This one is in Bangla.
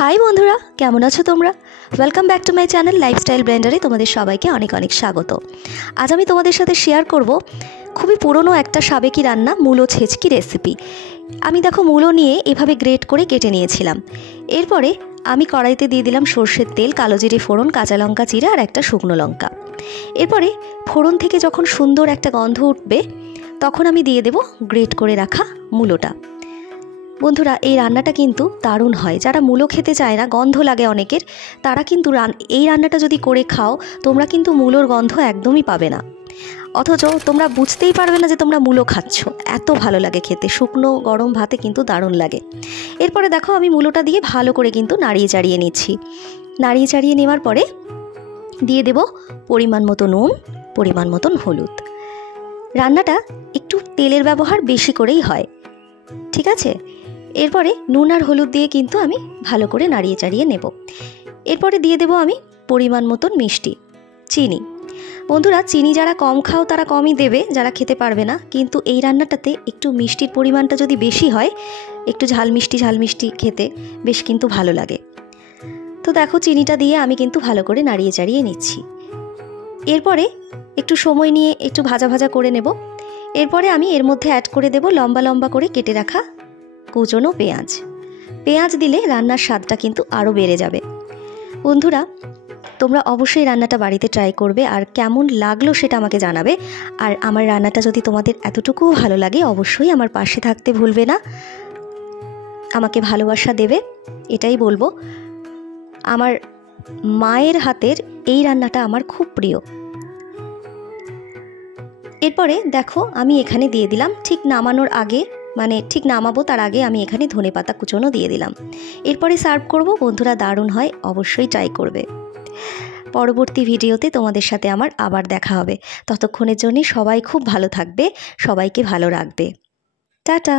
হাই বন্ধুরা, কেমন আছো তোমরা? Welcome back to my channel lifestyle ব্লেন্ডারে তোমাদের সবাইকে অনেক অনেক স্বাগত। আজ আমি তোমাদের সাথে শেয়ার করব খুবই পুরনো একটা সাবেকি রান্না, মূলো ছেচকি রেসিপি। আমি দেখো মূলো নিয়ে এভাবে গ্রেট করে কেটে নিয়েছিলাম। এরপরে আমি কড়াইতে দিয়ে দিলাম সর্ষের তেল, কালো জিরে ফোড়ন, কাঁচা লঙ্কা চিরা আর একটা শুকনো লঙ্কা। এরপরে ফোড়ন থেকে যখন সুন্দর একটা গন্ধ উঠবে তখন আমি দিয়ে দেব গ্রেট করে রাখা মূলোটা। বন্ধুরা, এই রান্নাটা কিন্তু দারুণ হয়। যারা মূলো খেতে চায় না, গন্ধ লাগে অনেকের, তারা কিন্তু এই রান্নাটা যদি করে খাও তোমরা কিন্তু মূলোর গন্ধ একদমই পাবে না, অথচ তোমরা বুঝতেই পারবে না যে তোমরা মূলো খাচ্ছ। এত ভালো লাগে খেতে, শুকনো গরম ভাতে কিন্তু দারুণ লাগে। এরপরে দেখো আমি মূলোটা দিয়ে ভালো করে কিন্তু নাড়িয়ে চাড়িয়ে নিচ্ছি। নাড়িয়ে চাড়িয়ে নেওয়ার পরে দিয়ে দেব পরিমাণ মতো নুন, পরিমাণ মতন হলুদ। রান্নাটা একটু তেলের ব্যবহার বেশি করেই হয়, ঠিক আছে? এরপরে নুন আর হলুদ দিয়ে কিন্তু আমি ভালো করে নাড়িয়ে চাড়িয়ে নেব। এরপরে দিয়ে দেব আমি পরিমাণ মতন মিষ্টি, চিনি। বন্ধুরা, চিনি যারা কম খাও তারা কমই দেবে, যারা খেতে পারবে না। কিন্তু এই রান্নাটাতে একটু মিষ্টির পরিমাণটা যদি বেশি হয়, একটু ঝাল মিষ্টি খেতে বেশ কিন্তু ভালো লাগে। তো দেখো চিনিটা দিয়ে আমি কিন্তু ভালো করে নাড়িয়ে চাড়িয়ে নিচ্ছি। এরপরে একটু সময় নিয়ে একটু ভাজা ভাজা করে নেব। এরপরে আমি এর মধ্যে অ্যাড করে দেব লম্বা লম্বা করে কেটে রাখা কুচনো পেঁয়াজ। পেঁয়াজ দিলে রান্নার স্বাদটা কিন্তু আরও বেড়ে যাবে। বন্ধুরা, তোমরা অবশ্যই রান্নাটা বাড়িতে ট্রাই করবে, আর কেমন লাগলো সেটা আমাকে জানাবে। আর আমার রান্নাটা যদি তোমাদের এতটুকুও ভালো লাগে, অবশ্যই আমার পাশে থাকতে ভুলবে না, আমাকে ভালোবাসা দেবে, এটাই বলবো। আমার মায়ের হাতের এই রান্নাটা আমার খুব প্রিয়। এরপরে দেখো আমি এখানে দিয়ে দিলাম, ঠিক নামানোর আগে, মানে ঠিক নামাবো তার আগে আমি এখানে ধনেপাতা কুচনো দিয়ে দিলাম। এরপরে সার্ভ করব। বন্ধুরা, দারুণ হয়, অবশ্যই ট্রাই করবে। পরবর্তী ভিডিওতে তোমাদের সাথে আমার আবার দেখা হবে। ততক্ষণের জন্য সবাই খুব ভালো থাকবে, সবাইকে ভালো রাখবে। টাটা।